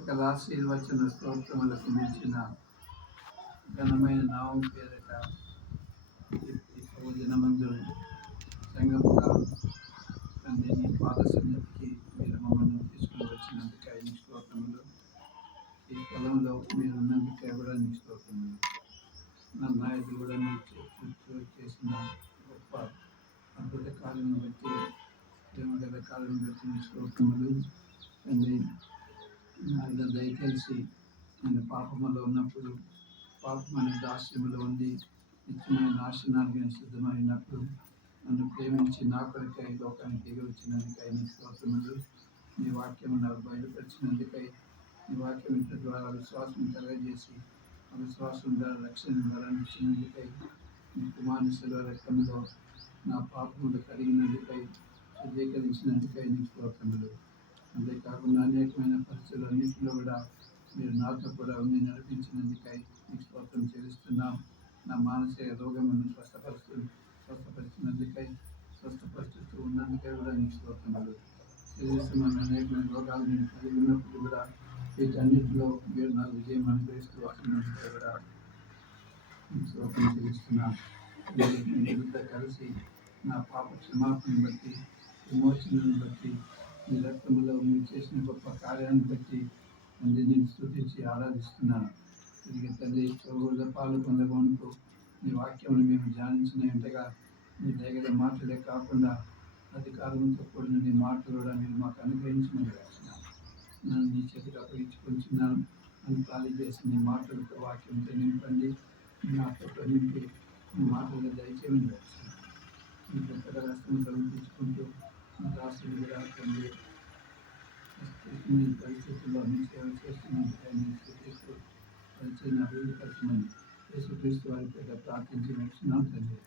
సకల ఆశీర్వచన స్తోత్రములకు మించిన ఘనమైన నామం పేరిట ఈ దినమందు సంగముగా తండ్రి నీ పాద సన్నిధికి మీరు మమ్మల్ని తీసుకుని వచ్చినందుకై నీ స్తోత్రములు. ఈ స్థలంలో మీరు ఉన్నందుకై కూడా నీ స్తోత్రములు. నా నాయకుడు కూడా మీరు చేసిన గొప్ప అద్భుత కార్యం బట్టి దేవుడి కార్యం బట్టి నీ స్తోత్రములు. తండ్రి నా దయచేసి నేను పాపములో ఉన్నప్పుడు పాపమైన దాస్యములో ఉండి నిత్యమైన నాశనానికి నేను సిద్ధమైనప్పుడు నన్ను ప్రేమించి నా కొరకై లోకానికి దిగి వచ్చినందుకై నీ స్తోత్రములు. నీ వాక్యం నాకు బయలుపరిచినందుకై నీ వాక్యం ఇంటి ద్వారా విశ్వాసం కలగజేసి ఆ విశ్వాసం ద్వారా రక్షణ వరాన్నిచ్చినందుకై నీ కుమారుని శిలువ రక్తంలో నా పాపములు కలిగినందుకై శుద్ధీకరించినందుకై నీ స్తోత్రములు. అంతేకాకుండా అనేకమైన పరిస్థితులు అన్నింటిలో కూడా మీరు నాతో కూడా ఉండి నడిపించినందుకై మీకు స్తోత్రం చెల్లిస్తున్నాం. నా మానసిక రోగమును స్వస్థపరిచినందుకై స్వస్థపరుస్తూ ఉన్నందుకై కూడా మీకు స్తోత్రములు. శరీరమైన అనేకమైన రోగాలు నేను కలిగి ఉన్నప్పుడు కూడా వీటన్నిటిలో మీరు నాకు విజయం అనుగ్రహిస్తూ వస్తున్నందుకై కూడా మీకు స్తోత్రం చెల్లిస్తున్నాం. మీరంతా కలిసి నా పాప క్షమాపణ బట్టి విమోచనను బట్టి మీ రక్తంలో మీరు చేసిన గొప్ప కార్యాన్ని బట్టి తండ్రి నేను స్తుతించి ఆరాధిస్తున్నాను. తిరిగి తండ్రి పాలు పొందగొనుకు నీ వాక్యమును మేము ధ్యానించిన వెంటగా నీ దగ్గర మాటలే కాకుండా అధికారంతో కూడిన నీ మాటలు కూడా మీరు మాకు అనుగ్రహించమని వేస్తున్నాను. నన్ను నీ చేతికి అప్పగించుకుంటున్నాను. నన్ను ఖాళీ చేసి నీ మాటలతో వాక్యంతో నింపండి. నాతో నింపి నీ మాటలు దయచేయమని వేస్తున్నాను. మీ పెద్ద రసం కలిగించుకుంటూ నా రాష్ట్రం కూడా తండ్రి పరిస్థితుల్లో మీ సేవ చేస్తున్నందుకు పరిచయం అభివృద్ధి పరచమని యేసుక్రీస్తు వారి పేద ప్రార్థించి నడుచున్నాం తండ్రి.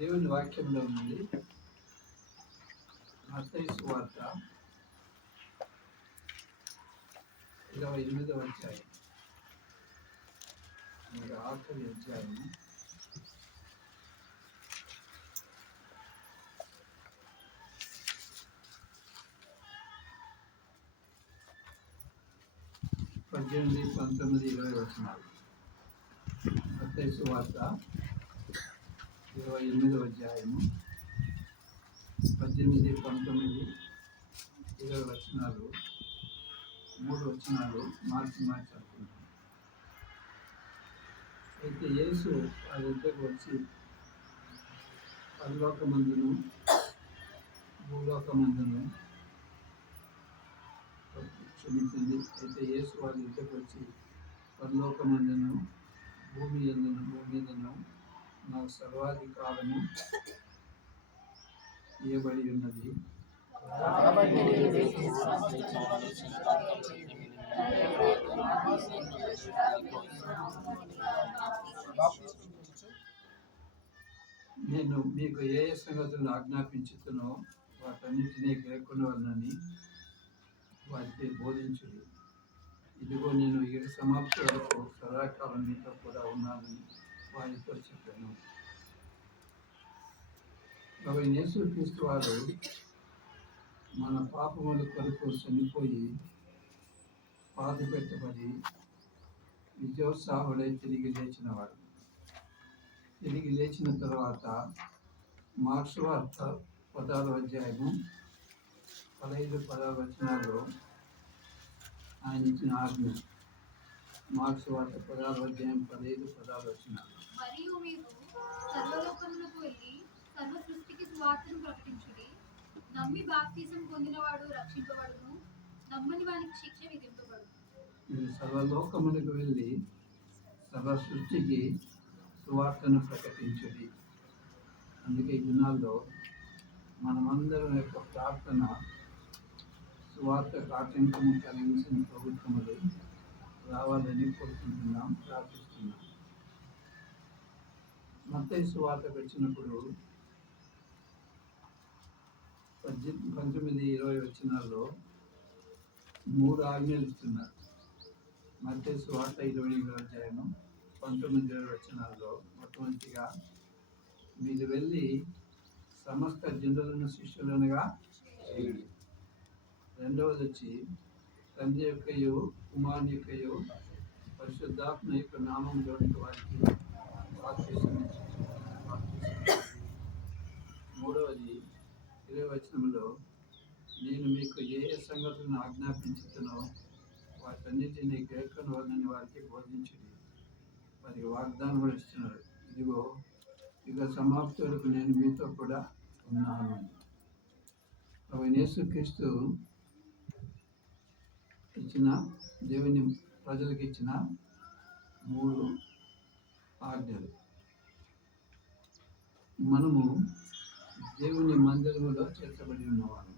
దేవుని వాక్యంలో నుండి మత్తయి సువార్త 28వ అధ్యాయం ఆఖరి అధ్యాయం 18, 19, 20 వచనాలు. మత్తయి సువార్త 28వ అధ్యాయము 18, 19, 20 వచనాలు. 3 వచనాలు మార్చి అనుకుంటాం. అయితే యేసు వారి దగ్గరకు వచ్చి పరలోకమందును భూలోకమందును క్షమించండి. అయితే యేసు వారి దగ్గరకు వచ్చి పరలోకమందును భూమి మీదను నాకు సర్వాధికారము ఇవ్వబడి ఉన్నది. నేను మీకు ఏ సంగతులను ఆజ్ఞాపించుతున్నో వాటన్నిటినీ గైకొనవలెనని వారికి బోధించుడి. ఇదిగో నేను యుగ సమాప్తి వరకు సదాకాలం మీతో కూడా ఉన్నానని వారితో చెప్పాను. కాబట్టి యేసుక్రీస్తు వారు మన పాపముల కొరకు చనిపోయి పాతి పెట్టబడి విజయోత్సాహుడై తిరిగి లేచినవాడు. తిరిగి లేచిన తర్వాత మార్క్స్ వార్త 16వ అధ్యాయము 15, 16 వచనాల్లో ఆయన ఇచ్చిన ఆజ్ఞ. మార్క్స్ వార్త 16వ అధ్యాయం 15, 16 వచనాలు. మరియు మీరు సర్వలోకమునకు వెళ్ళి సర్వ సృష్టికి సువార్తను ప్రకటించుడి. నమ్మి బాప్తిసం పొందినవాడు రక్షింపబడును, నమ్మని వానికి శిక్ష విధింపబడును. మీరు సర్వలోకమునకు వెళ్ళి సర్వ సృష్టికి సువార్తను ప్రకటించుడి. అందుకే ఈ దినాల్లో మనమందరం యొక్క ప్రార్థన సువార్త ఆటంకము కలిగించిన ప్రభుత్వములు రావాలని కోరుకుంటున్నాం, ప్రార్థిస్తున్నాం. మత్తయి సువార్తకు వచ్చినప్పుడు 19, 20 వచనాల్లో 3 ఆజ్ఞలు ఇస్తున్నారు. మత్తయి సువార్త 28వ అధ్యాయము 19 మొట్టమొదటిగా మీరు వెళ్ళి సమస్త జనులను శిష్యులనుగా చేయండి. రెండవది వచ్చి తండ్రి యొక్కయు కుమారుని యొక్కయు పరిశుద్ధాత్మ యొక్క నామంలోనికి వారికి బాప్తిసం ఇచ్చుచున్నాను. మూడవది 20వ వచనంలో నేను మీకు ఏ ఏ సంగతులను ఆజ్ఞాపించుతున్నో వాటన్నిటిని గైకొని వాళ్ళని వారికి బోధించుడి. వారికి వాగ్దానం కూడా ఇస్తున్నారు, ఇదిగో యుగ సమాప్తి వరకు నేను మీతో కూడా ఉన్నాను. ప్రభువైన యేసుక్రీస్తు ఇచ్చిన దేవుని ప్రజలకు ఇచ్చిన 3 ఆజ్ఞలు. మనము దేవుని మందిరములో చేర్చబడి ఉన్నవారు.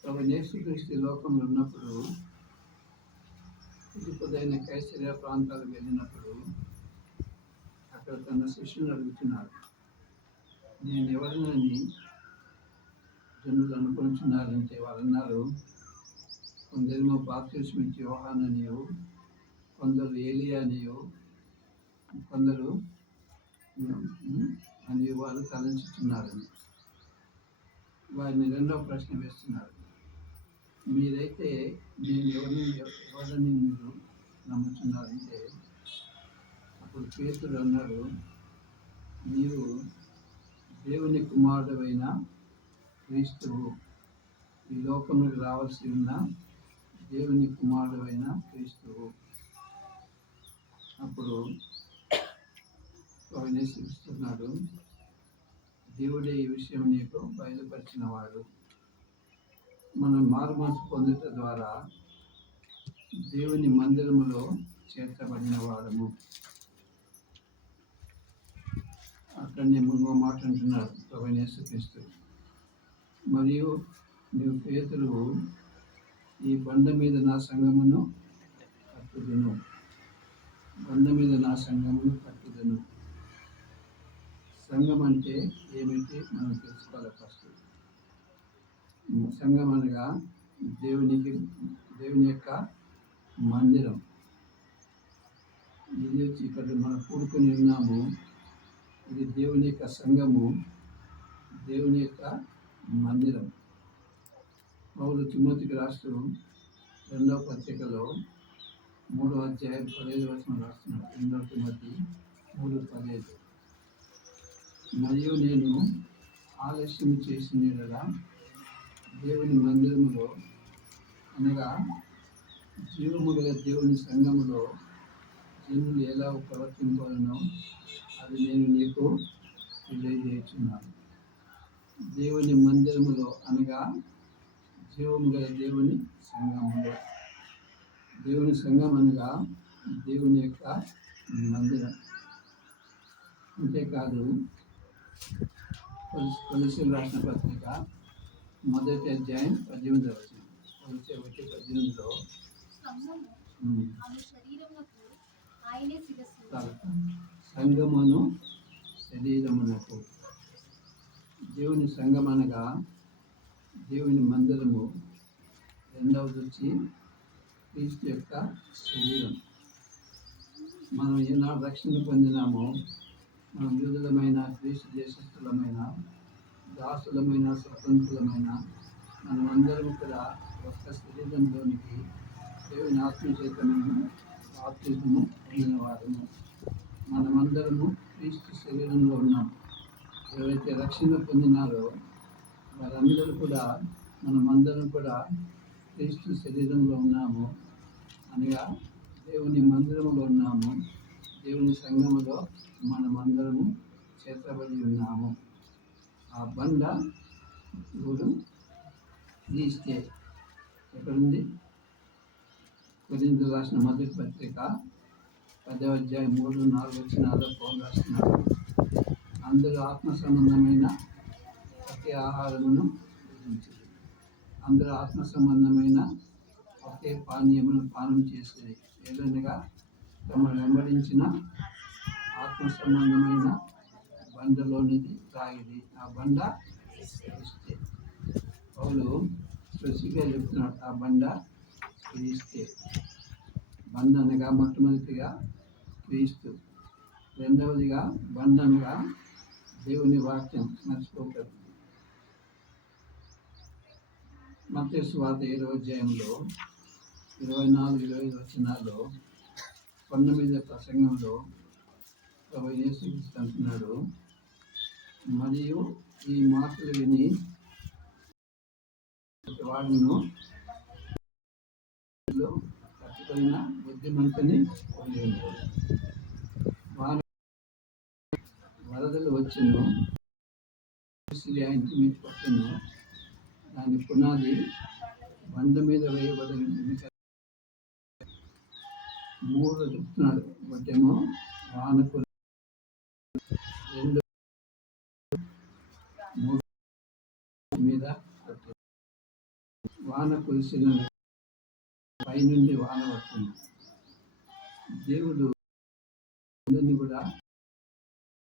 ప్రభువైన యేసుక్రీస్తు లోకంలో ఉన్నప్పుడు ఇరుకుదైన కైసరియా ప్రాంతాలకు వెళ్ళినప్పుడు అక్కడ తన శిష్యులను అడుగుతున్నారు, నేను ఎవరినని జనులు అనుకుంటున్నారంటే వాళ్ళు అన్నారు, కొందరేమో బాప్తిస్మం ఇచ్చే యోహాననియు, కొందరు ఏలియా అనియు, కొందరు అని వాళ్ళు తలంచుతున్నారని. వారిని రెండవ ప్రశ్న వేస్తున్నారు, మీరైతే నేను ఎవరిని మీరు నమ్ముతున్నారంటే అప్పుడు పేతురు అన్నాడు, నీవు దేవుని కుమారుడైన క్రీస్తువు, ఈ లోకంలోకి రావాల్సి ఉన్న దేవుని కుమారుడైన క్రీస్తువు. అప్పుడు ఆయన సూచిస్తున్నాడు, దేవుడే ఈ విషయం నీకు బయలుపరిచిన వాడు. మనం మారుమనసు పొందుట ద్వారా దేవుని మందిరములో చేర్చబడిన వాడము. అక్కడనే ఇంకో మాట అంటున్నాడు ప్రభువైన యేసుక్రీస్తు, మరియు నీవు పేతురువు, ఈ బండ మీద నా సంఘమును కట్టుదును. బండ మీద నా సంఘమును కట్టుదును. సంఘం అంటే ఏమిటి మనం తెలుసుకోవాలి. ఫస్ట్ సంఘం అనగా దేవుని యొక్క మందిరం. ఇది వచ్చి ఇక్కడ మనం కూడుకొని ఉన్నాము, ఇది దేవుని యొక్క సంఘము, దేవుని యొక్క మందిరం. పౌలు తిమోతికి రాస్తూ 2వ పత్రికలో 3వ అధ్యాయం 15వ వచనం రాస్తున్నాడు. 2వ తిమోతి 3:15. మరియు నేను ఆలస్యం చేసిన యెడల దేవుని మందిరములో అనగా జీవము గల దేవుని సంఘములో జనులు ఎలా ప్రవర్తింపాలనో అది నేను నీకు తెలియజేస్తున్నాను. దేవుని మందిరములో అనగా జీవము గల దేవుని సంఘములో. దేవుని సంఘం అనగా దేవుని యొక్క మందిరం. అంతేకాదు కొలస్సీయులకు రాసిన పత్రిక 1వ అధ్యాయం 18వ వచనం. కొలస్సీ 1:18లో సంఘమును శరీరమునకు. దేవుని సంఘం అనగా దేవుని మందిరము. రెండవది వచ్చి క్రీస్తు యొక్క శరీరం. మనం ఏనాడు రక్షణ పొందినామో, మనం యూదులమైన, క్రీస్తు దేశస్థులమైన, దాసులమైన, స్వతంత్రులమైన మనమందరం కూడా ఒక్క శరీరంలోనికి దేవుని ఆత్మ చేతనము బాప్తిసము పొందిన వారము. మనమందరము క్రీస్తు శరీరంలో ఉన్నాం. ఎవరైతే రక్షణ పొందినారో వారందరూ కూడా, మనమందరం కూడా క్రీస్తు శరీరంలో ఉన్నాము, అనగా దేవుని మందిరంలో ఉన్నాము, దేవుని సంఘములో మనమందరము చేర్చబడి ఉన్నాము. ఆ బండ ఇప్పుడు క్రీస్తే. ఎక్కడుంది? కొరింథీయులకు రాసిన మొదటి పత్రిక 10వ అధ్యాయం 3-4 వచనాల్లో పౌలు రాస్తున్నాడు, అందరూ ఆత్మ సంబంధమైన ఒకే ఆహారమును భుజించుడి. అందరూ ఆత్మ సంబంధమైన ఒకే పానీయమును పానం చేసేది. ఏదనగా తమను వెంబడించిన ఆత్మ సంబంధమైన బండలోనిది తాగిది. ఆ బండ క్రీస్తే. పౌలు స్పెసిఫిక్గా చెప్తున్నాడు, ఆ బండ క్రీస్తే. బంధనగా మొట్టమొదటిగా క్రీస్తు, రెండవదిగా బంధనగా దేవుని వాక్యం మర్చిపోకూడదు. మత్తయి సువార్త 7వ అధ్యాయంలో 24-25 వచనాల్లో కొండ మీద ప్రసంగంలో ప్రభు యేసుక్రీస్తు అంటున్నాడు, మరియు ఈ మాటలు విని వాడును కట్టుకున్న బుద్ధిమంతుని పోలి ఉన్నాడు. వరదలు వచ్చును, ఆ ఇంటి మీద పట్టును, దాని పునాది బండ మీద వేయబడిన మూడు చెప్తున్నాడు. ఒకటేమో వానకు, రెండు మూడు మీద వాన కురిసిన పైనుండి వాన వస్తుంది. దేవుడు అందరినీ కూడా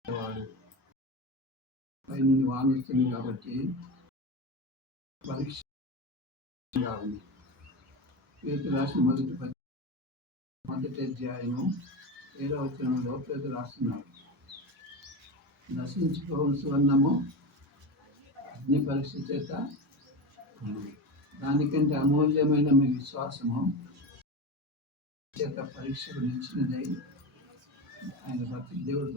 వాడు పైనుండి వాన వస్తుంది కాబట్టి పరీక్షగా ఉంది. పేతురు రాసిన మొదటి అధ్యాయము 7వ వచనంలో పేతురు రాస్తున్నాడు, నశించుకోవలసిన సువర్ణము అగ్ని పరీక్ష చేత దానికంటే అమూల్యమైన మీ విశ్వాసము చేత పరీక్షకు నిలిచినదై ఆయన దేవుడు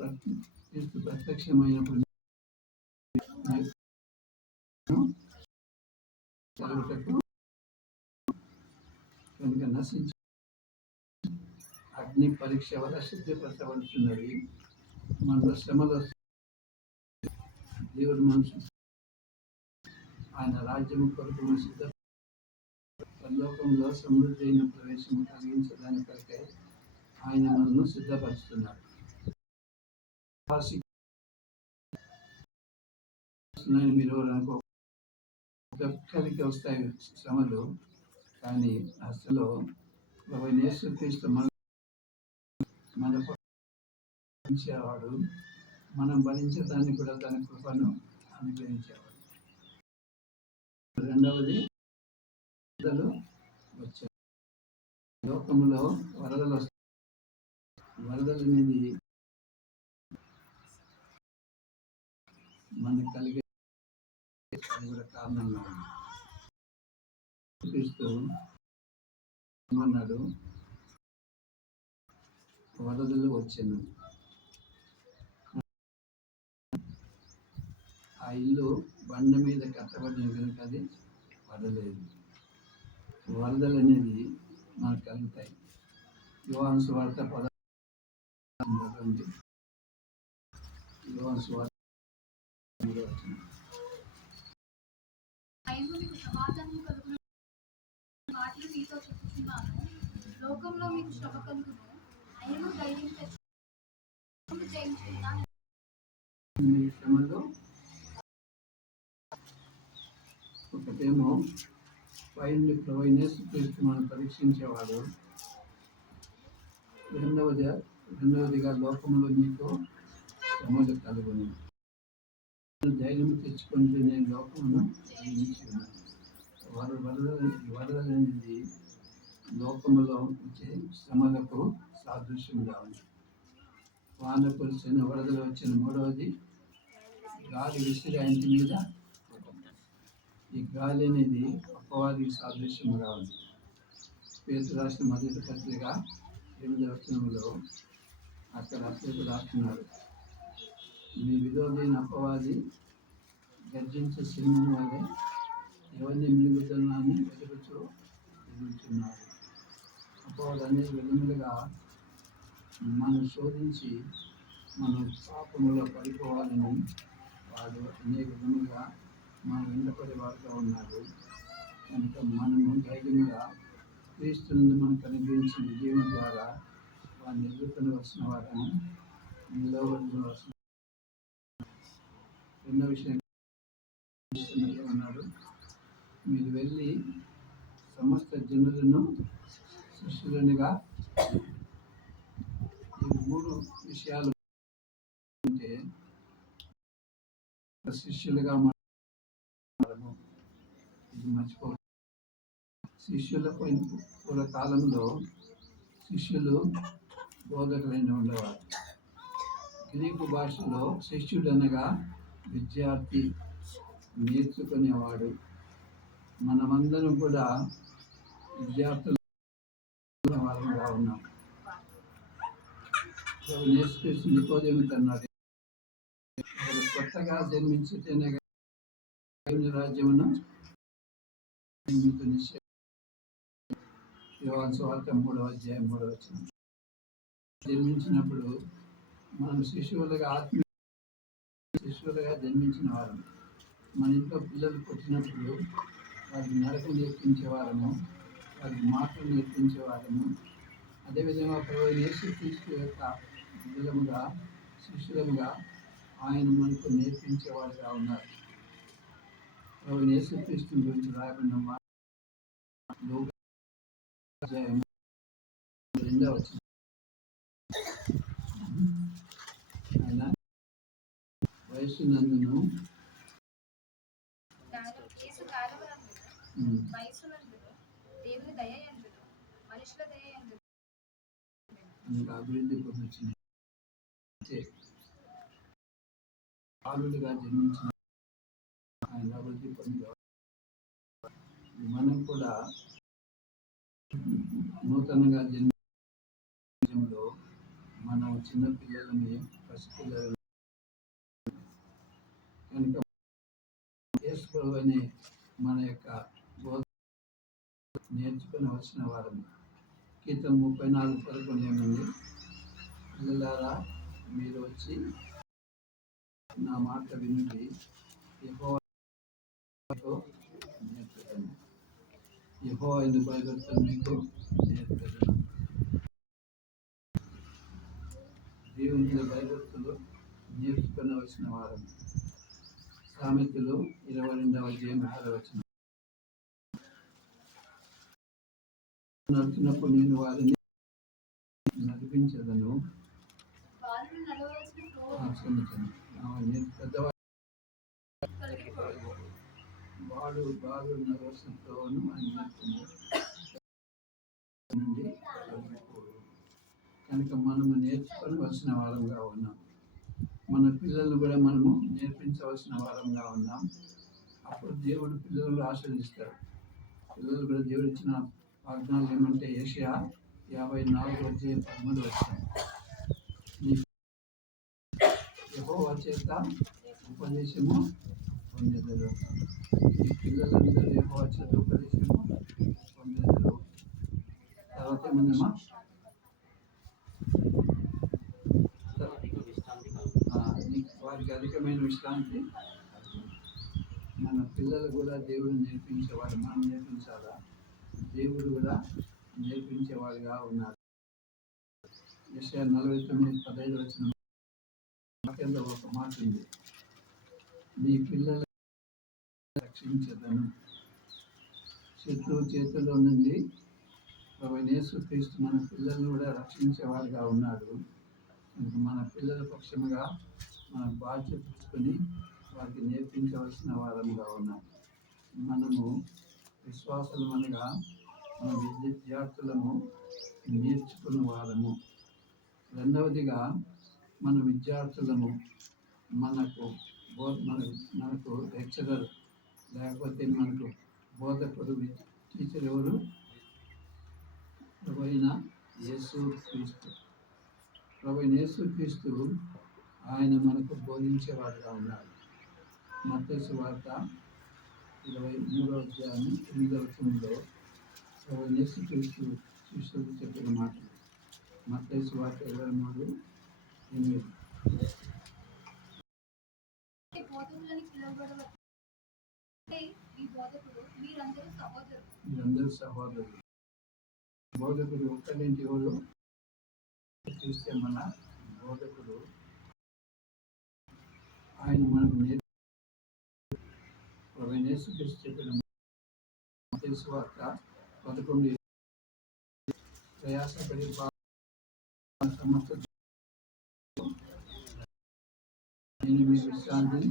క్రీస్తు ప్రత్యక్షమైనప్పుడు కనుక నశించి అగ్ని పరీక్ష వల్ల సిద్ధపరచబడుతున్నది. మనలో శ్రమలో దేవుడు మనసు ఆయన రాజ్యము కొరకు సిద్ధ పరలోకంలో సమృద్ధి అయిన ప్రవేశం కలిగించడానికి కొరకే ఆయన మనల్ని సిద్ధపరుస్తున్నాడు. మీరు ఒక్కరికి వస్తాయి శ్రమలు, కానీ అసలు యేసుక్రీస్తు మన భరించేవాడు, మనం భరించేదాన్ని కూడా తన కృపను అనుగ్రహించేవాడు. రెండవది వరదలు వచ్చాయి. లోకంలో వరదలు వస్తాయి. వరదలు అనేది మనకు కలిగే కూడా కారణంగా ఉంది. క్రీస్తు అన్నాడు, వరదలు వచ్చాను. ఆ ఇల్లు బండ మీద కట్టబడిన కనుక అది వరదలేదు. వరదలు అనేది మనకు కలుగుతాయి. యోహాను సువార్త 10:2, యోహాను సువార్త 3వ వచనం. మాటలు మీతో చెప్పుచున్నాను, లోకంలో మీకు శ్రమ కలుగును, అయినను ధైర్యం తెచ్చుకొనుడి, జయించుచున్నాను. ఒకటేమో పైన ప్రభు యేసుక్రీస్తు మనం పరీక్షించేవాడు. రెండవదిగా లోకంలో మీకు శ్రమలు కలుగును, ధైర్యం తెచ్చుకుంటే నేను లోకమును జయించున్నాను. వరదలు అనేది లోకంలో వచ్చే శ్రమలకు సాదృశ్యంగా ఉంది. వాన కురిసిన వరదలు వచ్చిన మూడవది గాలి విసిరి ఆ ఇంటి మీద. ఈ గాలి అనేది అపవాదికి సాదృశ్యంగా ఉంది. పేతురు రాసిన మొదటి పత్రిక 8వ వచనంలో అక్కడ పేతురు రాస్తున్నాడు, మీ విరోధైన అపవాది గర్జించే సింహం వలె ఎవరిని మిగులుతున్నాని ఎదుగుతున్నారు. అపవాది అనేక విధములుగా మనం శోధించి మనం పాపములో పడిపోవాలని వాడు అనేక విధములుగా మనం వెంటపడే వాడుతూ ఉన్నారు. కనుక మనము ధైర్యంగా క్రీస్తు నుండి మనకు అనుగ్రహించిన విజయం ద్వారా వారిని ఎదుర్కొనవలసిన వారిని నిలవలసిన. రెండో విషయం అన్నాడు, మీరు వెళ్ళి సమస్త జనులను శిష్యులనిగా. ఈ మూడు విషయాలు అంటే శిష్యులుగా ఇది మర్చిపోవడం. శిష్యుల పూర్వకాలంలో శిష్యులు బోధకులైన ఉండేవారు. గ్రీకు భాషలో శిష్యుడు అనగా విద్యార్థి, నేర్చుకునేవాడు. మనమందరం కూడా విద్యార్థుల వారంగా ఉన్నాం. నేర్చుకేసి నికోదేము అన్నాడు, కొత్తగా జన్మించితేనే దేవుని రాజ్యమును మీకు నిశ్చయం. యోహాను సువార్త 3వ అధ్యాయం 3వ వచనం. జన్మించినప్పుడు మనం శిశువులుగా జన్మించిన వారం. మన ఇంట్లో పిల్లలు పుట్టినప్పుడు వారికి నడక నేర్పించేవారము, వారికి మాటలు నేర్పించేవారము. అదేవిధంగా ప్రభు యేసుక్రీస్తు యొక్క బిడ్డలముగా, శిష్యులముగా ఆయన మనకు నేర్పించేవాడుగా ఉన్నారు. ప్రభు యేసుక్రీస్తు గురించి రాయబడిన మాట లూకా అధ్యాయం 2వ వచనం. ఆయన వయస్సునందును అభివృద్ధి పొందొచ్చింది. బాలుడిగా జన్మించిన ఆయన అభివృద్ధి పొందేవారు. మనం కూడా నూతనంగా జన్మించడంలో మనం చిన్న పిల్లలని, పసిపిల్లలని కనుక యేసు ప్రభువు అనే మన యొక్క బోధ నేర్చుకుని వచ్చిన వారము. కీర్తన 34:11 ఏముంది? పిల్లలారా మీరు వచ్చి నా మాట వినండి, యెహోవాతో నేర్చుకోండి. యెహోవా ఎందుకు భయభక్తులు మీకు నేర్పేదను. దేవుని భయభక్తులు నేర్చుకుని వచ్చిన వారం. సామెతలు 22వ అధ్యాయం 6వ వచనం. నడుచున్నప్పుడు నేను వారిని నడిపించదను. పెద్దవాడు బాలు నడవలసిన త్రోవను నుండి కనుక మనము నేర్చుకొని వచ్చిన వారంగా ఉన్నాం. మన పిల్లలు కూడా మనము నేర్పించవలసిన వారంగా ఉన్నాం. అప్పుడు దేవుడు పిల్లలను ఆశీర్వదిస్తాడు. పిల్లలు కూడా దేవుడు ఇచ్చిన వాగ్దానాలు ఏమంటే యెషయా 54:13 యెహోవా చేత ఉపదేశము పొందెదరు. ఈ పిల్లలందరూ యెహోవా చేత ఉపదేశము పొందెదరు. తర్వాత ఏమన్నా వారికి అధికమైన విశ్రాంతి. మన పిల్లలు కూడా దేవుడు నేర్పించేవాడు. మనం నేర్పించాలా? దేవుడు కూడా నేర్పించేవాడుగా ఉన్నారు. యెషయా 49:15 వచ్చిన వాక్యంలో ఒక మాట ఉంది, మీ పిల్లలు రక్షించదను. శత్రువు చేతుల్లో నుండి ప్రభువైన యేసుక్రీస్తు మన పిల్లలను కూడా రక్షించేవాడుగా ఉన్నాడు. మన పిల్లల పక్షముగా మన బాధ్యత తీసుకొని వారికి నేర్పించవలసిన వారముగా ఉన్నాం. మనము విశ్వాసులు అనగా మన విద్యార్థులను నేర్చుకున్న వారము. రెండవదిగా మన విద్యార్థులను మనకు లెక్చరర్ లేకపోతే మనకు బోధకుడు, టీచర్ ఎవరు? ప్రభువైన యేసుక్రీస్తు. ప్రభువైన యేసుక్రీస్తు ఆయన మనకు బోధించేవాడుగా ఉన్నాడు. మత్తయి సువార్త 23వ అధ్యాయం 8వ వచనంలో ప్రభువైన యేసుక్రీస్తు శిష్యులకు చెప్పిన మాటలు. మత్తయి సువార్త 23:8. మీరందరూ సహోదరులు. బోధకుడు ఒక్కలేంటి ఎవరు? చూస్తే మన బోధకుడు ఆయన మనకు యేసుక్రీస్తు చెప్పిన మత్తయి సువార్త 11 ప్రయాసపడి నేను మీ విశ్రాంతి.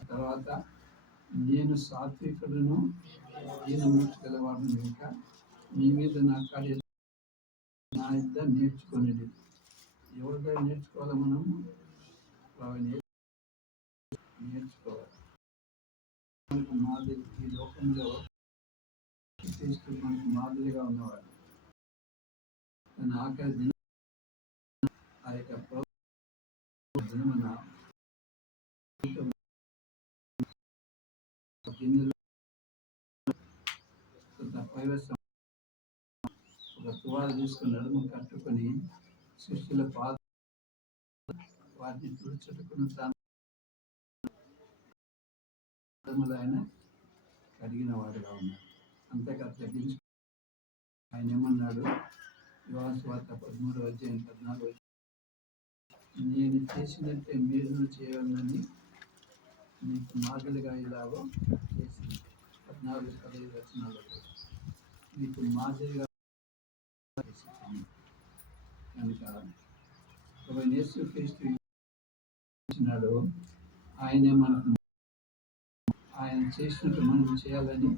తర్వాత నేను సాత్వికులను, దీనమూర్తి గలవాడిని కనుక మీ మీద నా కార్యం నా యుద్ధ నేర్చుకొనిది. ఎవరి దగ్గర నేర్చుకోవాలి మనం? నేర్చుకోవాలి. మనకు మాదిరి ఈ లోకంలో క్రీస్తు మనకు మాదిరిగా ఉన్నవాడు. తన ఆఖరి దినం ఆ యొక్క దినమున గిన్నెలో ఒక తువాలు తీసుకుని నడుము కట్టుకొని శిష్యుల వాటిని తుడుచుకుని ఆయన కడిగిన వాడుగా ఉన్నాడు. అంతేకా తగ్గించు. ఆయన ఏమన్నాడు? యోహాను సువార్త 13:14, నేను చేసినట్టే మీరు చేయాలని నీకు మాదిరిగా ఇలాగో చేసింది. 14-15 వచనాల్లో నీకు మాదిరిగా కనుక యేసుక్రీస్తు ఇచ్చినాడు. ఆయనే మనకు ఆయన చేసినట్టు మనం చేయాలని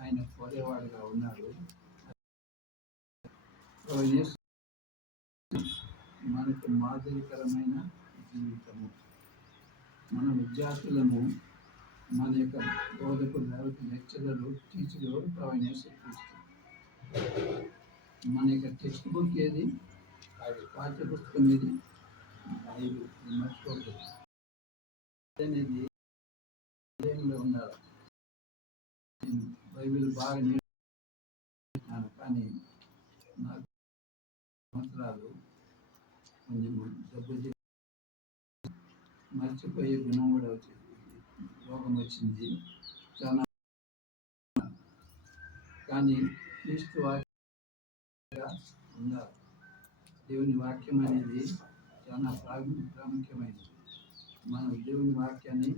ఆయన కోరేవాడుగా ఉన్నాడు. మనకు మాదిరికరమైన జీవితము. మన విద్యార్థులను మన యొక్క బోధకులు, లెక్చరర్లు, టీచర్లు ప్రవీణ్ యేసుక్రీస్తు. మన యొక్క టెక్స్ట్ బుక్ ఏది? పాఠ్య పుస్తకం ఏది? బైబిల్. మర్చిపోతుంది అనేది హృదయంలో ఉండాలి. బైబిల్ బాగా నేర్చుకున్నాను, కానీ నాకు సంవత్సరాలు కొంచెం జబ్బు మర్చిపోయే గుణం కూడా వచ్చింది, రోగం వచ్చింది చాలా. కానీ క్రీస్తు వాక్యంగా ఉండాలి. దేవుని వాక్యం అనేది చాలా ప్రాముఖ్యమైనది. మనం దేవుని వాక్యాన్ని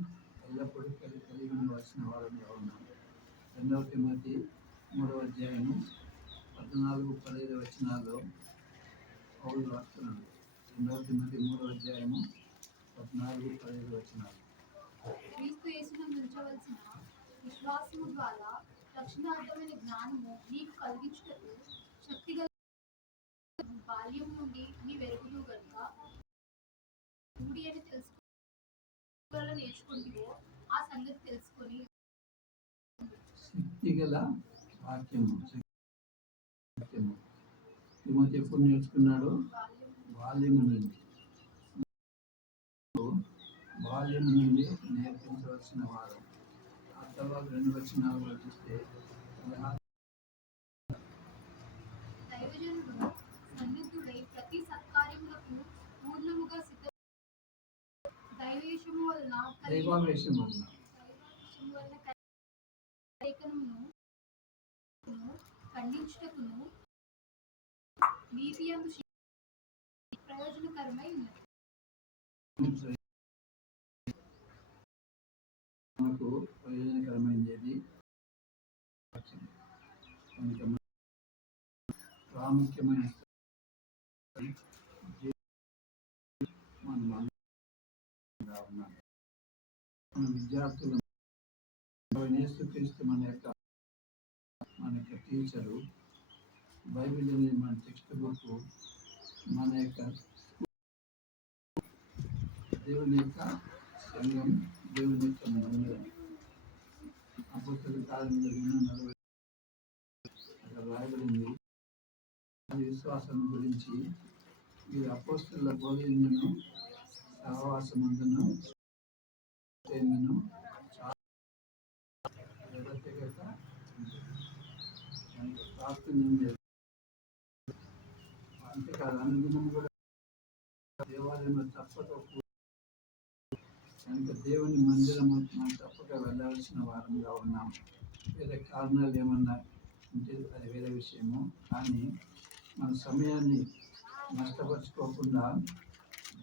ఎల్లప్పుడూ కలిగి ఉండవలసిన వారంగా ఉన్నాం. 2 తిమోతి 3:14, 15 వచనాల్లో పౌలు రాస్తున్నాడు. 2 తిమోతి 3:14-15 వచనాలు. క్రీస్తు యేసునందు ఉంచవలసిన విశ్వాసము ద్వారా రక్షణార్థమైన జ్ఞానము నీకు కలిగించుటకు శక్తిగల బాల్యం నుండి నీ వెరుగుదు గనుక రూఢి అని తెలుసుకోవాలని నేర్చుకుంటూ ఆ సంగతి తెలుసుకొని శక్తిగల వాక్యము. తిమోతి ఎప్పుడు నేర్చుకున్నాడు? బాల్యము నుండి నేర్పించవలసిన వారు. ఆ తర్వాత 2 వచనాలు చూస్తే దైవజనుడు సన్నిధుడై ప్రతి సత్కార్యములకు పూర్ణముగా దైవేశము వలన ఖండించుటకును నీతియందు ప్రయోజనకరమై ఉన్నది. మనకు ప్రయోజనకరమైనది, ప్రాముఖ్యమైన మన విద్యార్థులు యేసుక్రీస్తు మన యొక్క టీచరు. బైబిల్ అనేది మన టెక్స్ట్ బుక్. మన యొక్క దేవుని యొక్క సంఘం, దేవుని యొక్క మందిరం. అపోస్తలుల కార్యములు 2:40 అక్కడ రాయబడింది. విశ్వాసం గురించి ఈ అపోస్తలుల బోధనను, సహవాసమందును అంతేకాదు, అనుదినం కూడా దేవాలయంలో తప్పక కనుక దేవుని మందిరం మనం తప్పక వెళ్ళవలసిన వారంగా ఉన్నాం. వేరే కారణాలు ఏమన్నా ఉంటే అది వేరే విషయము. కానీ మన సమయాన్ని నష్టపరుచుకోకుండా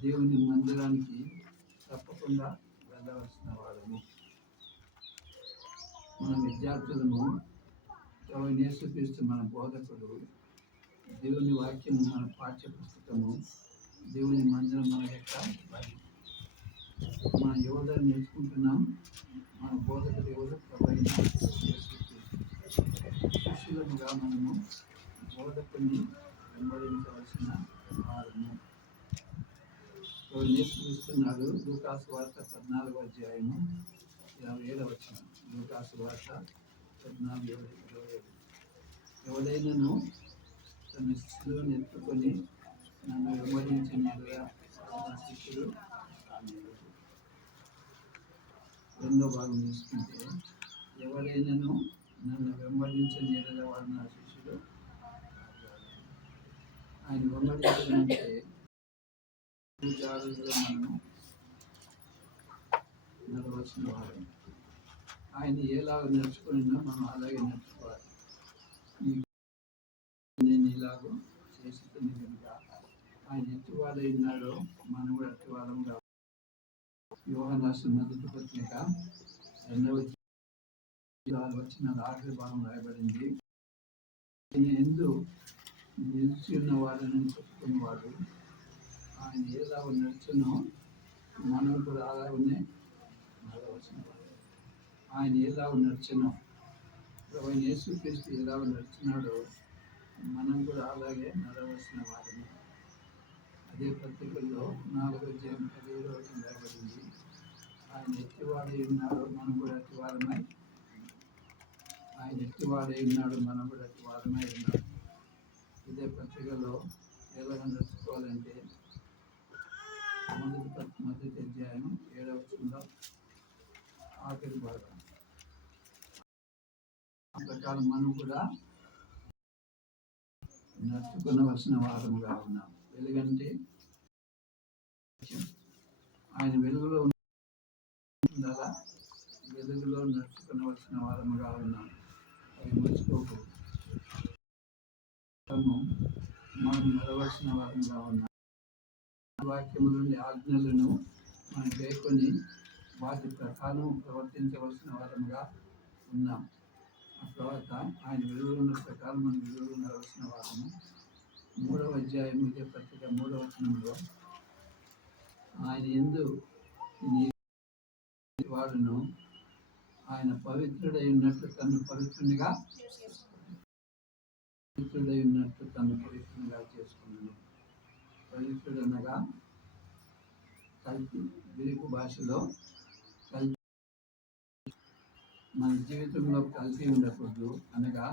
దేవుని మందిరానికి తప్పకుండా వెళ్ళవలసిన వారము. మన విద్యార్థులను యేసుక్రీస్తు మన బోధకుడు, దేవుని వాక్యం మన పాఠ్య పుస్తకము, దేవుని మందిరం మన యొక్క మన యువతను నేర్చుకుంటున్నాం. మన బోధకుడు ఎవరు? శిష్యులముగా మనము బోధకుని వెంబడించవలసిన వారము. నేర్పిస్తున్నాడు. లూకాసు వార్త 14వ అధ్యాయము 27వ వచనం. లూకాసు వార్త 14:27. ఎవడైనాను తన శిష్యులను ఎత్తుకొని నన్ను వెంబడించిన శిష్యుడు. రెండో భాగం తీసుకుంటే, ఎవరైనాను నన్ను వెంబడించిన వాడు నా శిష్యుడు. ఆయన వెంబడించాలంటే జాగ్రత్తగా మనము నడవలసిన వారు. ఆయన ఎలాగ నడుచుకున్నా మనం అలాగే నడుచుకోవాలి. నేను ఇలాగో చేసి కనుక ఆయన ఎత్తువాడై ఉన్నాడో మనం కూడా ఎత్తువాదం కావాలి. యోహాను రాసిన మొదటి పత్రిక 2వ వచ్చిన ఆఖరి భాగం రాయబడింది. ఎందు నిలిచి ఉన్న వారిని చెప్పుకున్నవాడు ఆయన ఎలాగ నడుచునో మనం కూడా అలాగనే నడవలసిన వాడు. ఆయన ఎలాగ నడుచునో, ఆయన యేసుక్రీస్తు ఎలాగ నడుచున్నాడో మనం కూడా అలాగే నడవలసిన వారిని. అదే పత్రికల్లో 4వ అధ్యాయం 17వ వచనం రాయబడింది. ఆయన ఎత్తివాడై ఉన్నాడు మనం కూడా అతివారమై, ఆయన ఎత్తివాడై ఉన్నాడు మనం కూడా అతివారమై ఉన్నాడు. ఇదే పత్రికలో ఎలాగ నడుచుకోవాలంటే మొదటి అధ్యాయం 7వ వచనంలో ఆఖరి భాగం ప్రకారం మనం కూడా నడుచుకునవలసిన వారముగా ఉన్నాం. వెలుగంటే ఆయన వెలుగులో ఉండాలా, వెలుగులో నడుచుకునవలసిన వారముగా ఉన్నాం. అది మర్చిపోకూడదు. మనం నడవలసిన వారముగా ఉన్నాం. వాక్యము నుండి ఆజ్ఞలను మనం లేకొని వాటి ప్రకారం ప్రవర్తించవలసిన వారముగా ఉన్నాం. ఆ తర్వాత ఆయన వెలుగులో ఉన్న ప్రకారం మనం వెలుగులో నడవలసిన వారము. 3వ అధ్యాయం ఇదే పత్రిక 3వ వచనంలో ఆయన యందు వాడును ఆయన పవిత్రుడై ఉన్నట్లు తను పవిత్రునిగా చేసుకున్నాను. పవిత్రుడనగా కల్తీ, గ్రీకు భాషలో కల్తీ. మన జీవితంలో కల్తీ ఉండకూడదు, అనగా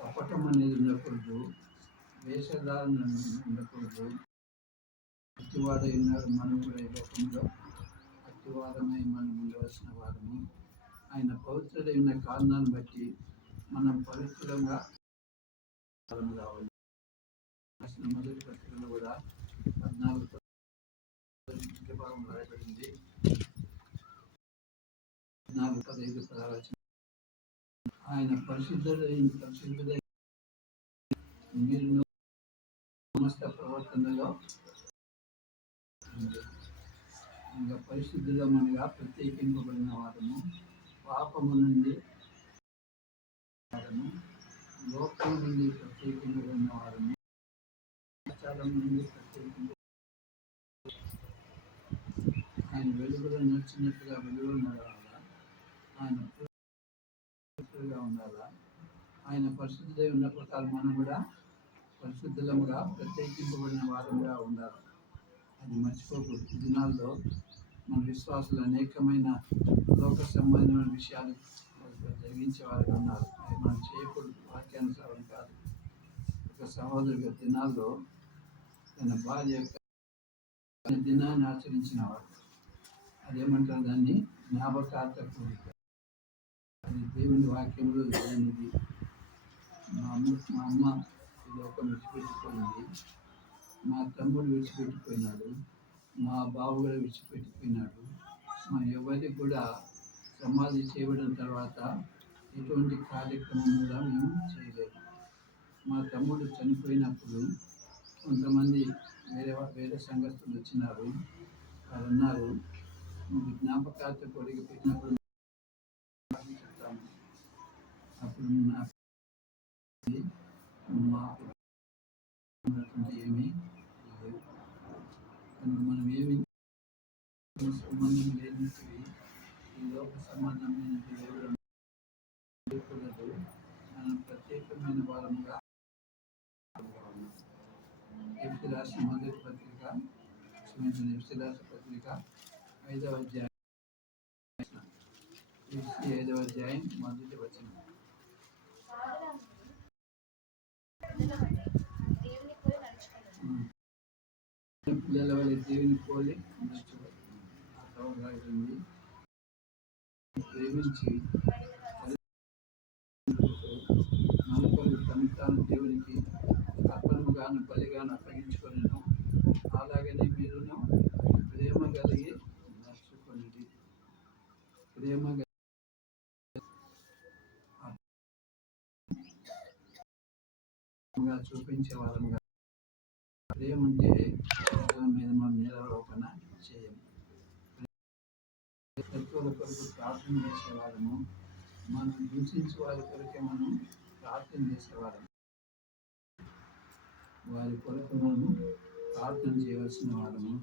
కపటం అనేది ఉండకూడదు, వేషధారణ ఉండకూడదు. అతివాడై ఉన్నాడు మనం కూడా ఈ లోకంలో అతివాదమై మనం ఉండవలసిన వారము. ఆయన పవిత్రుడై ఉన్న కారణాన్ని బట్టి మనం పవిత్రంగా కావాలి. మొదటి పత్రికలో కూడా 14 భాగం రాయబడింది. 14-15 ఆయన పరిశుద్ధుడై మీరు సమస్త ప్రవర్తనలో ఇంకా పరిశుద్ధుల మనగా ప్రత్యేకింపబడిన వారము, పాపము నుండి వారము, లోకం నుండి ప్రత్యేకింపబడిన వారము, ఆచారం నుండి ప్రత్యేకింప ఆయన వెలుగులో నడిచినట్టుగా వెలుగులో నడవాలా, ఆయన పరిశుద్ధులుగా ఉండాలా. ఆయన పరిశుద్ధులై ఉన్న ప్రకారం మనం కూడా పరిశుద్ధులముగా ప్రత్యేకింపబడిన వారముగా ఉండాలి. అది మర్చిపోకూడదు. ఈ దినాల్లో మన విశ్వాసులు అనేకమైన లోక సంబంధమైన విషయాలు జరిగించే వారు ఉన్నారు. అది మనం చేయకూడదు, వాక్యానుసారం కాదు. ఒక సహోదరుడు దినాల్లో తన భార్య యొక్క దినాన్ని ఆచరించిన వాడు. అదేమంటారు, దాన్ని జ్ఞాపకార్థ కోరిక. అది దేవుని వాక్యంలో లేనిది. మా అమ్మ ఈ లోకం విడిచిపెట్టిపోయింది, మా తమ్ముడు విడిచిపెట్టిపోయినాడు, మా బావ కూడా విడిచిపెట్టిపోయినాడు. మా ఎవరికి కూడా సమాధి చేయబడిన తర్వాత ఎటువంటి కార్యక్రమం కూడా మేము చేయలేదు. మా తమ్ముడు చనిపోయినప్పుడు కొంతమంది వేరే సంఘస్థులు వచ్చినారు. వారు అన్నారు, జ్ఞాపకార్థ కోరిక పెట్టినప్పుడు చెప్తాము. అప్పుడు మాకు ఏమీ లేదు. మనం ఏమి సంబంధం లేనివి, ఈ లోక సంబంధమైనది మనం ప్రత్యేకమైన వారముగా రాసిన మొదటి పత్రిక, క్షమించండి, ఎఫ్ఎస్సీ రాసిన పత్రిక 5వ అధ్యాయం, 5వ అధ్యాయం మొదటి వచనం. పిల్లల వల్ల దేవుని పోలి నడుచుకోవాలి. ప్రేమించి నలుగురు తను దేవునికి అర్పణముగాను బలిగాను అప్పగించుకొనెను. అలాగనే మీరును ప్రేమ కలిగి నడుచుకొనిది. ప్రేమ చూపించే వారంగా ప్రేమ ఉంటే మీద మనం నిరారోపణ చేయము. శత్రువుల కొరకు ప్రార్థన చేసేవాళ్ళము, మనం హింసించే వారి కొరకే మనం ప్రార్థన చేసేవాళ్ళము. వారి కొరకు మనము ప్రార్థన చేయవలసిన వాళ్ళము.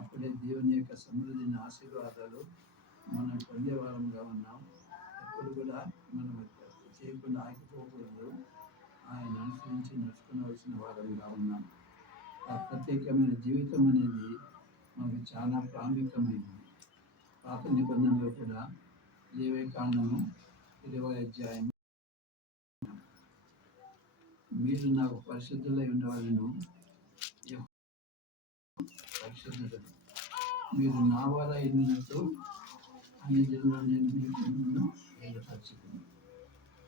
అప్పుడే దేవుని యొక్క సమృద్ధిని ఆశీర్వాదాలు మనం పొందేవారంగా ఉన్నాం. ఎప్పుడు కూడా మనం చేయకుండా ఆగిపోకూడదు. ఆయన అనుసరించి నడుచుకోవలసిన వారంగా ఉన్నాం. ఆ ప్రత్యేకమైన జీవితం అనేది మనకు చాలా ప్రాముఖ్యమైనది. పాత నిబంధనలో కూడా లేవియకాండము 20వ అధ్యాయం, మీరు నాకు పరిశుద్ధులై ఉండవాలను, పరిశుద్ధులు మీరు నా వారా ఎన్నినట్టు అన్ని జనులను నేను మీకు ఏర్పరచుకున్నాను.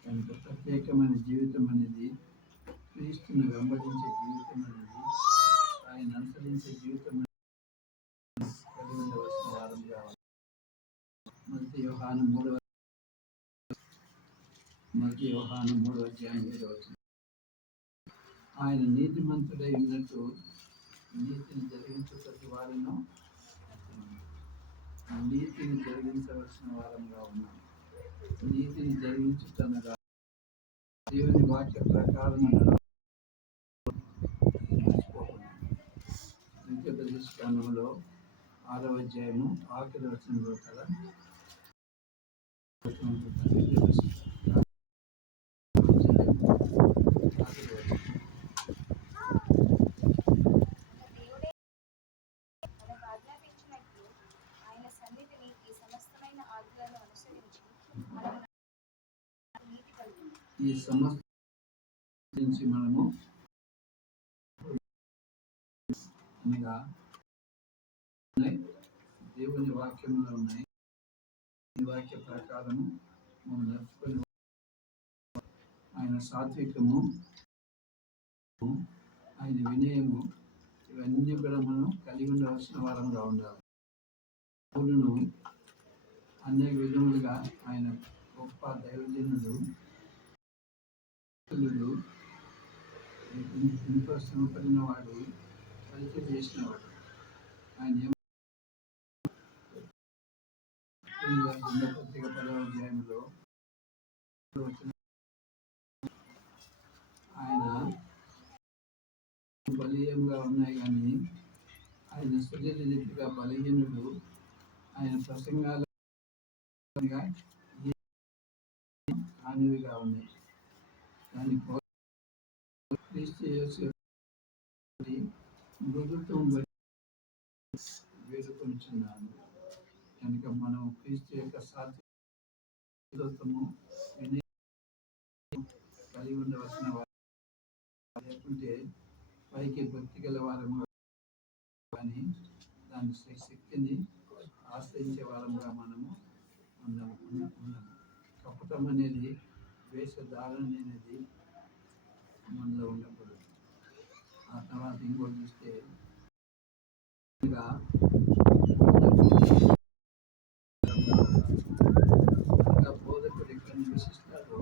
కనుక ప్రత్యేకమైన జీవితం అనేది, క్రీస్తుని వెంబడించే జీవితం అనేది, ఆయన అనుసరించే జీవితం కలిగి ఉండవలసిన వారం కావాలి. మొదటి యోహాను 3వ అధ్యాయం 7వ వచనం. ఆయన నీతిమంతుడై ఉన్నట్టు నీతిని జరిగించే ప్రతి వారిను నీతిని జరిగించవలసిన వారంగా ఉన్నాం. నీతిని జరిగించుటనగా దేవుని వాక్య ప్రకారం ద్వితీయోపదేశకాండంలో 6వ అధ్యాయము ఆఖరి వచనంలో కదా ఈ సమస్త నుంచి మనము అనగా దేవుని వాక్యంలో ఉన్నాయి. ఈ వాక్య ప్రకారము మనం నడుచుకొని ఆయన సాత్వికము, ఆయన వినయము, ఇవన్నీ కూడా మనం కలిగి ఉండవలసిన వారంగా ఉండాలి. పౌలును అనేక విధములుగా ఆయన గొప్ప దైవజనుడు ఎంతో శ్రమపడిన వాడు, పరిచయం చేసిన వాడు. ఆయన పత్రిక 10వ అధ్యాయంలో ఆయన బలీయంగా ఉన్నాయి కానీ ఆయన శరీర రీతిగా బలహీనుడు. ఆయన ప్రసంగాలు హానివిగా ఉన్నాయి. దాని క్రీస్తు యేసు మృదుత్వం వేడుకొనిచున్నాను. కనుక మనం క్రీస్తు యొక్క సాత్వికత్వము కలిగి ఉండవలసిన వారు. లేకుంటే పైకి భక్తి గల వారము కానీ దాని శక్తిని ఆశ్రయించే వారంగా మనము ఉన్నాము. కపటం అనేది, వేషధారణ అనేది మనలో ఉండకూడదు. ఆ తర్వాత ఇంకోటి చూస్తే బోధకుడు ఎక్కడ నివసిస్తాడో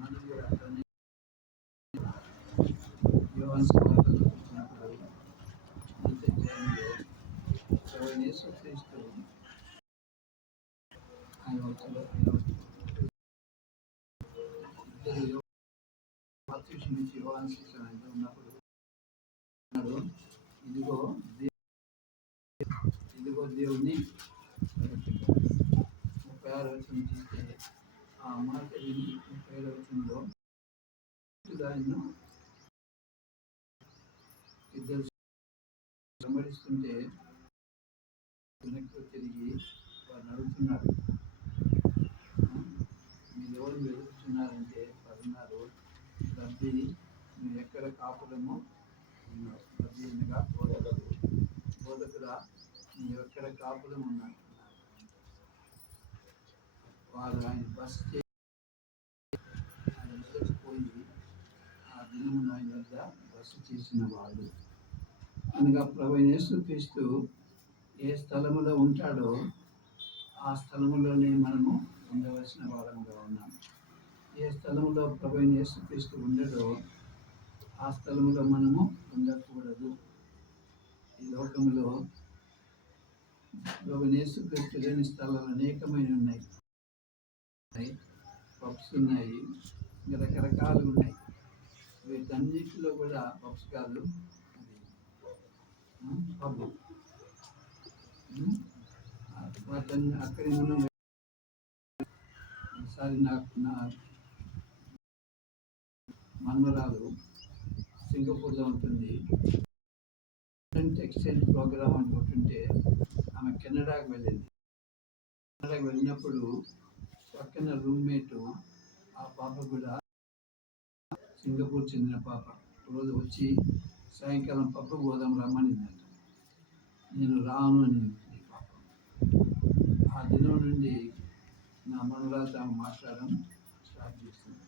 మనం కూడా అక్కడనే యోహాను సువార్తలో వచ్చినప్పుడు యేసుక్రీస్తు ఆయన వచ్చాడు. నుంచి యోహాను శిష్యులు ఆయన ఉన్నప్పుడు అన్నాడు, ఇదిగో దేవుని 36వ వచనం చూస్తే ఆ మాట విని 37వ వచనంలో ఆయన ఇద్దరు వెంబడిస్తుంటే వెనక్కి తిరిగి వారు అడుగుతున్నారు, మీరు ఎవరు వెతుకుతున్నారంటే వారు రబ్బీ, మీరు ఎక్కడ కాపురము ఉన్నారు? రబ్బీ అనగా బోధకుడు. బోధకుడా, మీరు ఎక్కడ కాపురం ఉన్నారు? వారు ఆయన బస్ చేసి ఆయన వద్దకు పోయి ఆ దినమున ఆయన వద్ద బస్సు చేసిన వాళ్ళు అనగా ప్రభువైన యేసుక్రీస్తు ఏ స్థలములో ఉంటాడో ఆ స్థలములోనే మనము ఉండవలసిన వారంగా ఉన్నాం. ఏ స్థలములో ప్రభువైన యేసుక్రీస్తు ఉండడో ఆ స్థలములో మనము ఉండకూడదు. ఈ లోకంలో ప్రభువైన యేసుక్రీస్తు లేని స్థలాలు అనేకమైన ఉన్నాయి. పబ్స్ ఉన్నాయి, ఇంకా రకరకాలు ఉన్నాయి. వీటన్నిటిలో కూడా పబ్స్ కాదు, అది పబ్. వాటిని అక్కడి మనం ఒకసారి నా మన్మరాలు సింగపూర్లో ఉంటుంది. ఎక్స్చేంజ్ ప్రోగ్రామ్ అనుకుంటుంటే ఆమె కెనడాకి వెళ్ళింది. కెనడాకి వెళ్ళినప్పుడు పక్కన రూమ్మేట్ ఆ పాప కూడా సింగపూర్ చెందిన పాప రోజు వచ్చి సాయంకాలం పప్పు గోదాం రమ్మనిందంట. నేను రాను అని పాప. ఆ దినం నుండి నా మనవరాలతో ఆమె మాట్లాడడం స్టార్ట్ చేసింది.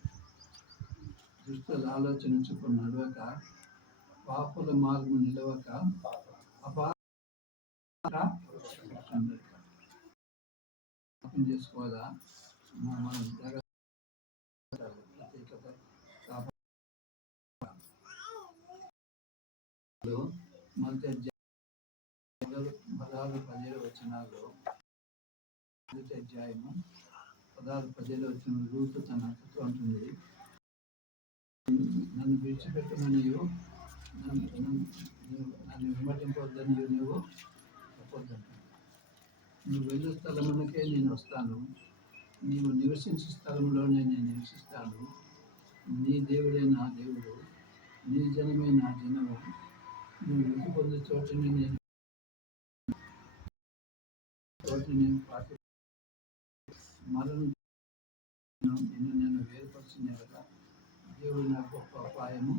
దుస్తుల ఆలోచన చొప్పున నడవక, పాపల మార్గం నిలవక, అర్థం చేసుకోవాలా? మనం మొదటి 16-17 వచనాల్లో, మొదటి అధ్యాయము 16-17 వచనంలో రూతు తన అక్కతో అంటుంది, నన్ను విడిచిపెట్టమనియు నన్ను విమర్శింపవద్దనియు నువ్వు చెప్పొద్దంట. నువ్వు వెళ్ళే స్థలమునకే నేను వస్తాను, నీవు నివసించే స్థలంలోనే నేను నివసిస్తాను. నీ దేవుడే నా దేవుడు, నీ జనమే నా జనము. నువ్వు వృద్ధి పొందే చోటని నేను పాటి మరణం నేను వేరుపరిచిన కదా. దేవుడు నా గొప్ప అపాయము.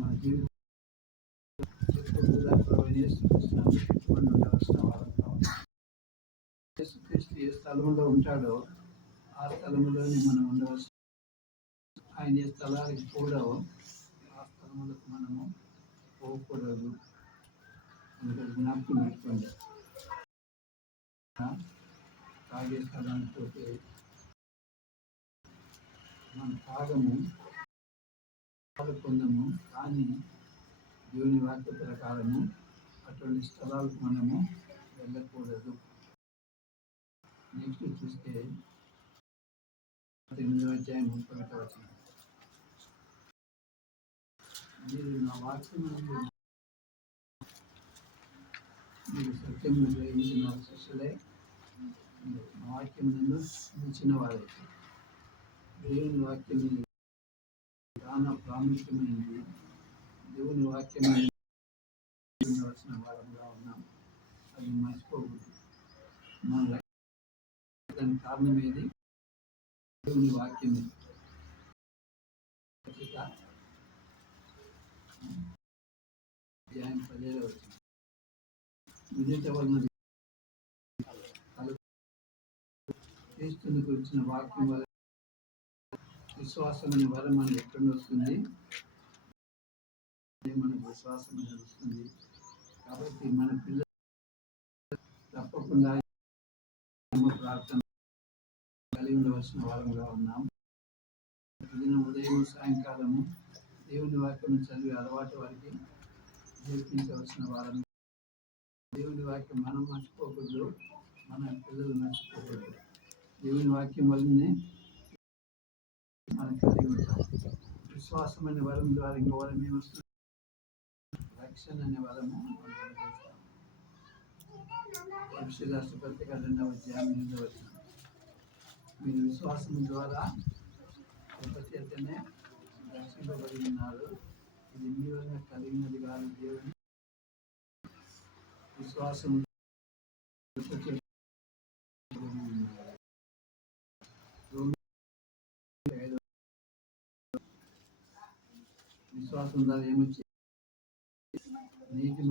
మన జీవితం ఉండవలసిన వారం కావాలి. యేసుక్రీస్తు ఏ స్థలంలో ఉంటాడో ఆ స్థలంలోనే మనం ఉండవలసిన. ఆయన ఏ స్థలానికి పోడో ఆ స్థలములకు మనము పోకూడదు. అందుకని జ్ఞాపకం పెట్టుకోండి. తాగే స్థలానికి పోతే మనం తాగము, పొందము, కానీ దేవుని వాక్య ప్రకారము అటువంటి స్థలాలకు మనము వెళ్ళకూడదు. నెక్స్ట్ చూస్తే 8వ అధ్యాయం 31వ వచనం, మీరు నా వాక్యం మీరు సత్యం గ్రహించిన శిష్యులే, నా వాక్యం నన్ను మించిన వారైతే. దేవుని వాక్యం చాలా ప్రాముఖ్యమైనది. దేవుని వాక్యం వచ్చిన వారంగా ఉన్నాం, అది మర్చిపోకూడదు. మన దానికి కారణం ఏది? దేవుని వాక్యమే. అధ్యాయం 17 వచ్చింది. విజేత వలన క్రీస్తుని గురించిన వాక్యం వల్ల విశ్వాసం అనే వరం మనకి ఎక్కడ వస్తుంది? మనకు విశ్వాసం అనేది వస్తుంది. కాబట్టి మన పిల్లలు తప్పకుండా ప్రార్థన కలిగి ఉండవలసిన వారంగా ఉన్నాం. ప్రతిదిన ఉదయం సాయంకాలము దేవుని వాక్యం చదివి అలవాటు వారికి నేర్పించవలసిన వారం. దేవుని వాక్యం మనం మర్చిపోకూడదు, మన పిల్లలు మర్చిపోకూడదు. దేవుని వాక్యం వల్లనే మనం కలిగి ఉంటాం. విశ్వాసం అనే వరం ద్వారా ఇంకో వరం ఏమొస్తుంది? రక్షణ అనే వరము మనం అనుభవిస్తాం. ఎఫెసీ రాష్ట్ర పత్రిక 2వ అధ్యాయం 8వ వచనం, మీరు విశ్వాసం ద్వారా చేతనే రక్షింపబడి ఉన్నారు. ఇది మీ వల్ల కలిగినది కాదు, దేవుని విశ్వాసం విశ్వాసం ద్వారా ఏమొచ్చి నీతి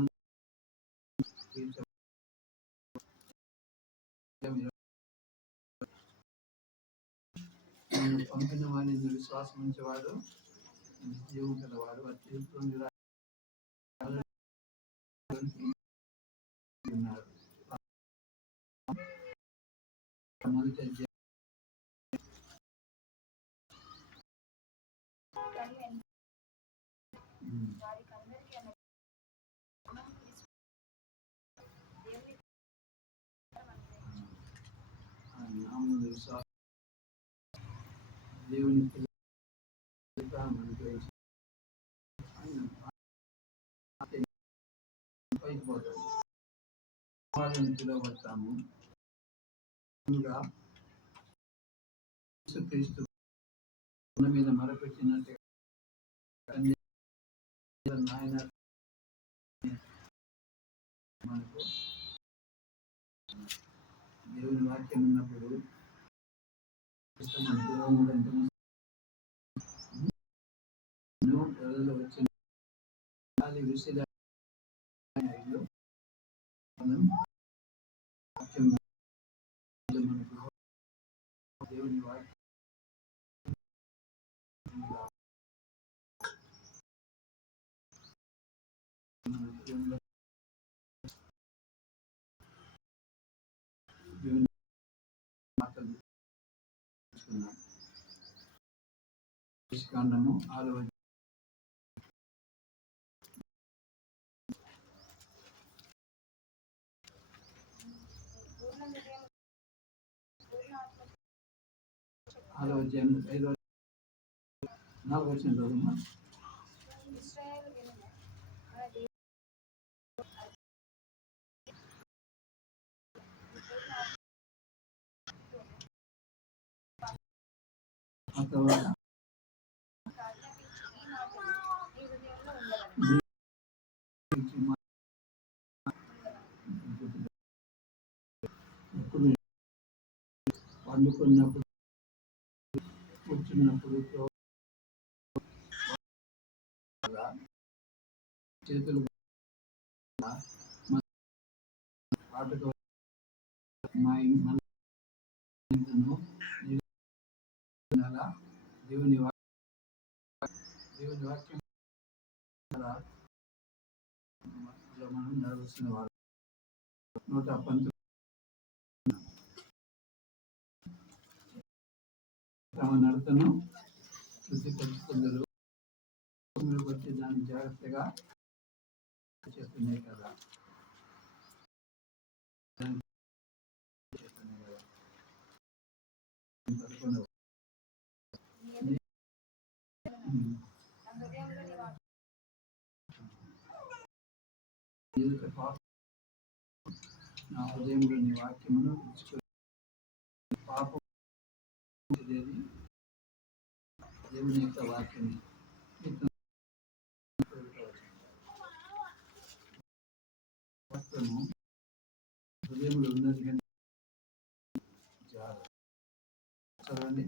పంపిన వాడిని విశ్వాసం ఉంచేవాడు జీవం గలవాడు. ఆ తీర్పులో ఉన్నారు. మొదటి నామమున విశ్వాసం దేవుని పైకి పోతాము, వాళ్ళని పిలువబడతాము. క్రీస్తు మీద మరపెట్టినట్టు నాయన మనకు దేవుని వాక్యం ఉన్నప్పుడు ప్రజలు వచ్చిన విషయాలు వాక్యం మనకు దేవుని వాక్యం దేవుని మాటలు కాండము 6వ అధ్యాయం 4వ వచనం చదువుమా. ఆ తర్వాత పండుకున్నప్పుడు కూర్చున్నప్పుడు చేతులు పాటకు దేవుని వాక్యం మనం నడవలసిన వారు. 119 తమ నడతను శుద్ధిపరుచుకుందరు బట్టి దాన్ని జాగ్రత్తగా చేస్తున్నాయి కదా. నా హృదయంలో నీ వాక్యమును పాపం దేవుని యొక్క వాక్యం హృదయంలో ఉన్నది కానీ చదవండి.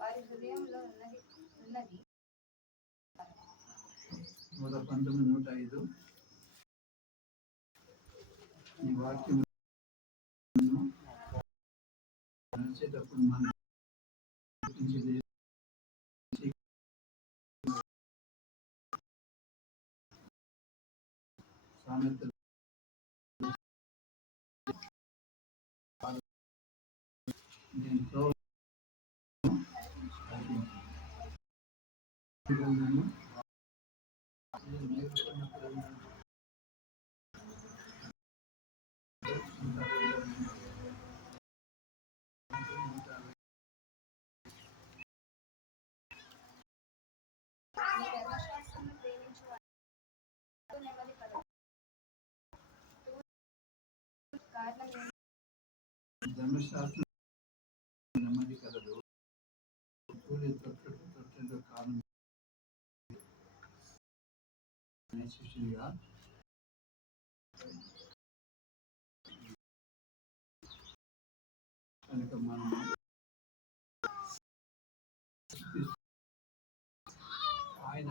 వారి హృదయంలో ఉన్నది 119:105 ఈ వాక్యం నడిచేటప్పుడు మనం సామెతలు దీంతో ధర్మశాస్త్రం నెమ్మది కలదు, సూర్య తొట్టెలో కాలం శిష్యుడిగా కనుక మనం ఆయన